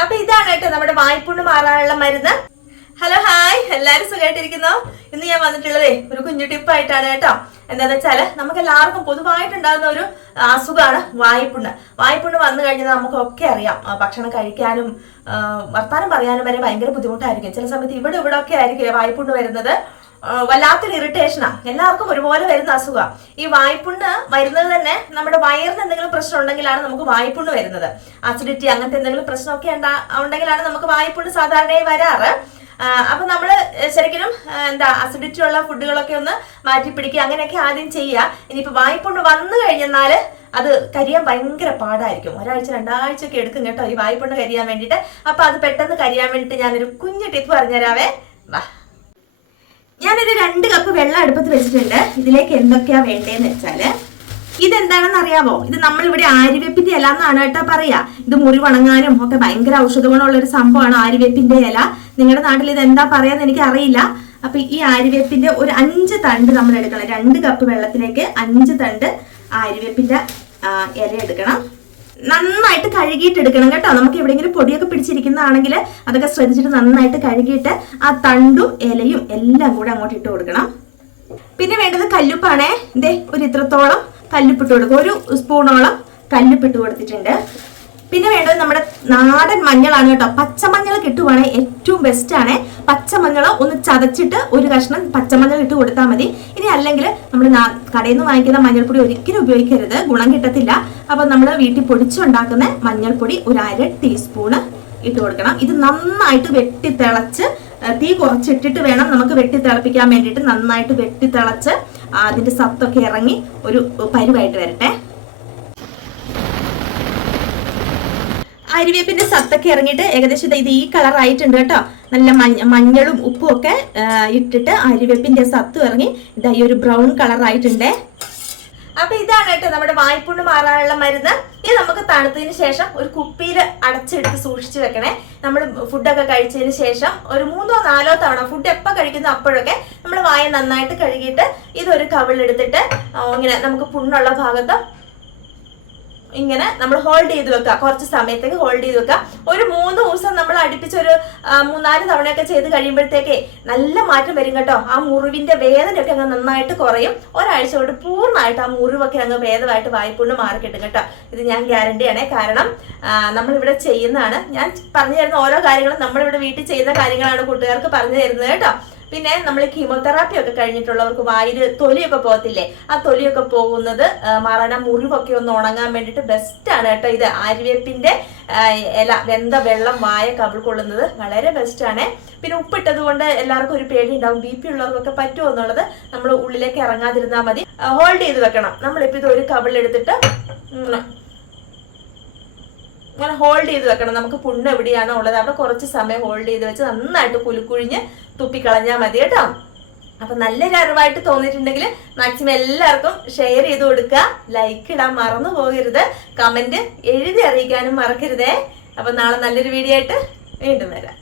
അപ്പൊ ഇതാണ് കേട്ടോ നമ്മുടെ വായ്പുണ്ണ് മാറാനുള്ള മരുന്ന്. ഹലോ ഹായ്, എല്ലാരും സുഖമായിട്ടിരിക്കുന്നോ? ഇന്ന് ഞാൻ വന്നിട്ടുള്ളതേ ഒരു കുഞ്ഞു ടിപ്പായിട്ടാണ് കേട്ടോ. എന്താന്ന് വെച്ചാല് നമുക്ക് എല്ലാവർക്കും പൊതുവായിട്ടുണ്ടാകുന്ന ഒരു അസുഖമാണ് വായ്പുണ്ണ്. വായ്പുണ്ണ് വന്നു കഴിഞ്ഞാൽ നമുക്കൊക്കെ അറിയാം, ഭക്ഷണം കഴിക്കാനും വർത്താനം പറയാനും വരെ ഭയങ്കര ബുദ്ധിമുട്ടായിരിക്കും. ചില സമയത്ത് ഇവിടെ ഒക്കെ ആയിരിക്കും വായ്പുണ്ണ് വരുന്നത്. വല്ലാത്തൊരു ഇറിറ്റേഷനാ, എല്ലാവർക്കും ഒരുപോലെ വരുന്ന അസുഖമാണ് ഈ വായ്പുണ്ണ്. വരുന്നത് തന്നെ നമ്മുടെ വയറിന് എന്തെങ്കിലും പ്രശ്നം ഉണ്ടെങ്കിലാണ് നമുക്ക് വായ്പുണ്ണ് വരുന്നത്. അസിഡിറ്റി അങ്ങനത്തെ എന്തെങ്കിലും പ്രശ്നമൊക്കെ ഉണ്ടെങ്കിലാണ് നമുക്ക് വായ്പുണ്ണ് സാധാരണയായി വരാറ്. അപ്പൊ നമ്മള് ശരിക്കും അസിഡിറ്റി ഉള്ള ഫുഡുകളൊക്കെ ഒന്ന് മാറ്റി പിടിക്കുക, അങ്ങനെയൊക്കെ ആദ്യം ചെയ്യുക. ഇനിയിപ്പോ വായ്പുണ്ണ് വന്നു കഴിഞ്ഞാല് അത് കരിയാൻ ഭയങ്കര പാടായിരിക്കും. ഒരാഴ്ച 2 ആഴ്ചയൊക്കെ എടുക്കും കേട്ടോ ഈ വായ്പുണ്ണ് കരിയാൻ വേണ്ടിയിട്ട്. അപ്പൊ അത് പെട്ടെന്ന് കരിയാൻ വേണ്ടിയിട്ട് ഞാനൊരു കുഞ്ഞു ടിപ്പ് പറഞ്ഞുതരാവേ. വാ, ഞാനൊരു 2 കപ്പ് വെള്ളം അടുപ്പത്ത് വെച്ചിട്ടുണ്ട്. ഇതിലേക്ക് എന്തൊക്കെയാ വേണ്ടതെന്ന് വെച്ചാല്, ഇതെന്താണെന്ന് അറിയാവോ? ഇത് നമ്മളിവിടെ ആര്യവേപ്പിന്റെ ഇല എന്നാണ് കേട്ടോ പറയാ. ഇത് മുറിവണങ്ങാനും ഒക്കെ ഭയങ്കര ഔഷധ ഗുണമുള്ള ഒരു സംഭവമാണ് ആര്യവേപ്പിന്റെ ഇല. നിങ്ങളുടെ നാട്ടിൽ ഇത് എന്താ പറയാന്ന് എനിക്ക് അറിയില്ല. അപ്പൊ ഈ ആര്യവേപ്പിന്റെ ഒരു 5 തണ്ട് നമ്മൾ എടുക്കണം. 2 കപ്പ് വെള്ളത്തിലേക്ക് 5 തണ്ട് ആര്യവേപ്പിന്റെ ഇല എടുക്കണം. നന്നായിട്ട് കഴുകിയിട്ട് എടുക്കണം കേട്ടോ. നമുക്ക് എവിടെയെങ്കിലും പൊടിയൊക്കെ പിടിച്ചിരിക്കുന്നതാണെങ്കിൽ അതൊക്കെ ശ്രദ്ധിച്ചിട്ട് നന്നായിട്ട് കഴുകിയിട്ട് ആ തണ്ടും ഇലയും എല്ലാം കൂടെ അങ്ങോട്ട് ഇട്ട് കൊടുക്കണം. പിന്നെ വേണ്ടത് കല്ലുപ്പാണേ. ഇതേ ഒരു ഇത്രത്തോളം കല്ലുപ്പിട്ട് കൊടുക്കുക. 1 സ്പൂണോളം കല്ലുപ്പിട്ട് കൊടുത്തിട്ടുണ്ട്. പിന്നെ വേണ്ടത് നമ്മുടെ നാടൻ മഞ്ഞളാണ് കേട്ടോ. പച്ചമഞ്ഞൾ കിട്ടുവാണെങ്കിൽ ഏറ്റവും ബെസ്റ്റ് ആണ്. പച്ചമഞ്ഞൾ ഒന്ന് ചതച്ചിട്ട് 1 കഷ്ണം പച്ചമഞ്ഞൾ ഇട്ട് കൊടുത്താൽ മതി. ഇനി അല്ലെങ്കിൽ നമ്മൾ കടയിൽ നിന്ന് വാങ്ങിക്കുന്ന മഞ്ഞൾപ്പൊടി ഒരിക്കലും ഉപയോഗിക്കരുത്, ഗുണം കിട്ടത്തില്ല. അപ്പൊ നമ്മൾ വീട്ടിൽ പൊടിച്ചുണ്ടാക്കുന്ന മഞ്ഞൾപ്പൊടി ഒരു 1/2 ടീസ്പൂണ് ഇട്ട് കൊടുക്കണം. ഇത് നന്നായിട്ട് വെട്ടിത്തിളച്ച്, തീ കുറച്ചിട്ടിട്ട് വേണം നമുക്ക് വെട്ടിത്തിളപ്പിക്കാൻ വേണ്ടിയിട്ട്. നന്നായിട്ട് വെട്ടിത്തിളച്ച് അതിന്റെ സത്തൊക്കെ ഇറങ്ങി ഒരു പരുവായിട്ട് വരട്ടെ. അരിവേപ്പിന്റെ സത്തൊക്കെ ഇറങ്ങിയിട്ട് ഏകദേശം ഇത് ഈ കളർ ആയിട്ടുണ്ട് കേട്ടോ. നല്ല മഞ്ഞളും ഉപ്പും ഒക്കെ ഇട്ടിട്ട് അരിവേപ്പിന്റെ സത്ത് ഇറങ്ങി ഇതാ ഈ ഒരു ബ്രൗൺ കളർ ആയിട്ടുണ്ട്. അപ്പൊ ഇതാണ് കേട്ടോ നമ്മുടെ വായ്പുണ്ണ് മാറാനുള്ള മരുന്ന്. ഇത് നമുക്ക് തണുത്തതിന് ശേഷം ഒരു കുപ്പിയിൽ അടച്ചെടുത്ത് സൂക്ഷിച്ചു വെക്കണേ. നമ്മൾ ഫുഡൊക്കെ കഴിച്ചതിന് ശേഷം ഒരു 3-4 തവണ ഫുഡ് എപ്പോൾ കഴിക്കുന്നു അപ്പോഴൊക്കെ നമ്മൾ വായ നന്നായിട്ട് കഴുകിയിട്ട് ഇതൊരു കവിളെടുത്തിട്ട് ഇങ്ങനെ നമുക്ക് പുണ്ണുള്ള ഭാഗത്ത് ഇങ്ങനെ നമ്മൾ ഹോൾഡ് ചെയ്ത് വെക്കുക. കുറച്ച് സമയത്തേക്ക് ഹോൾഡ് ചെയ്ത് വെക്കുക. ഒരു 3 ദിവസം നമ്മൾ അടുപ്പിച്ച് ഒരു 3-4 തവണയൊക്കെ ചെയ്ത് കഴിയുമ്പോഴത്തേക്കേ നല്ല മാറ്റം വരും കേട്ടോ. ആ മുറിവിന്റെ വേദനയൊക്കെ അങ്ങ് നന്നായിട്ട് കുറയും. ഒരാഴ്ച കൊണ്ട് പൂർണ്ണമായിട്ട് ആ മുറിവൊക്കെ അങ്ങ് ഭേദമായിട്ട് വായ്പുണ്ണ് മാറി കിട്ടും കേട്ടോ. ഇത് ഞാൻ ഗ്യാരണ്ടിയാണ്. കാരണം നമ്മളിവിടെ ചെയ്യുന്നതാണ്. ഞാൻ പറഞ്ഞു തരുന്ന ഓരോ കാര്യങ്ങളും നമ്മളിവിടെ വീട്ടിൽ ചെയ്യുന്ന കാര്യങ്ങളാണ് കൂട്ടുകാർക്ക് പറഞ്ഞു തരുന്നത് കേട്ടോ. പിന്നെ നമ്മൾ കീമോതെറാപ്പി ഒക്കെ കഴിഞ്ഞിട്ടുള്ളവർക്ക് വായിൽ തൊലിയൊക്കെ പോകത്തില്ലേ, ആ തൊലിയൊക്കെ പോകുന്നത് മാറാൻ, മുറിവൊക്കെ ഒന്ന് ഉണങ്ങാൻ വേണ്ടിയിട്ട് ബെസ്റ്റാണ് കേട്ടോ ഇത്. ആര്യവേപ്പിന്റെ ഇല വെന്ത വെള്ളം വായ കവിൾക്കൊള്ളുന്നത് വളരെ ബെസ്റ്റാണ്. പിന്നെ ഉപ്പിട്ടത് കൊണ്ട് എല്ലാവർക്കും ഒരു പേടി ഉണ്ടാവും. BP ഉള്ളവർക്കൊക്കെ പറ്റുമോ എന്നുള്ളത് നമ്മൾ ഉള്ളിലേക്ക് ഇറങ്ങാതിരുന്നാൽ മതി. ഹോൾഡ് ചെയ്ത് വെക്കണം. നമ്മളിപ്പോൾ ഇത് ഒരു കവിളെടുത്തിട്ട് അങ്ങനെ ഹോൾഡ് ചെയ്ത് വെക്കണം. നമുക്ക് പുണ്ണ് എവിടെയാണോ ഉള്ളത് അവിടെ കുറച്ച് സമയം ഹോൾഡ് ചെയ്ത് വെച്ച് നന്നായിട്ട് കുലുക്കുഴിഞ്ഞ് തുപ്പിക്കളഞ്ഞാൽ മതി കേട്ടോ. അപ്പൊ നല്ലൊരു അറിവായിട്ട് തോന്നിയിട്ടുണ്ടെങ്കിൽ മാക്സിമം എല്ലാവർക്കും ഷെയർ ചെയ്ത് കൊടുക്കുക. ലൈക്ക് ഇടാൻ മറന്നു പോകരുത്. കമന്റ് എഴുതി അറിയിക്കാനും മറക്കരുതേ. അപ്പൊ നാളെ നല്ലൊരു വീഡിയോ ആയിട്ട് വീണ്ടും വരാം.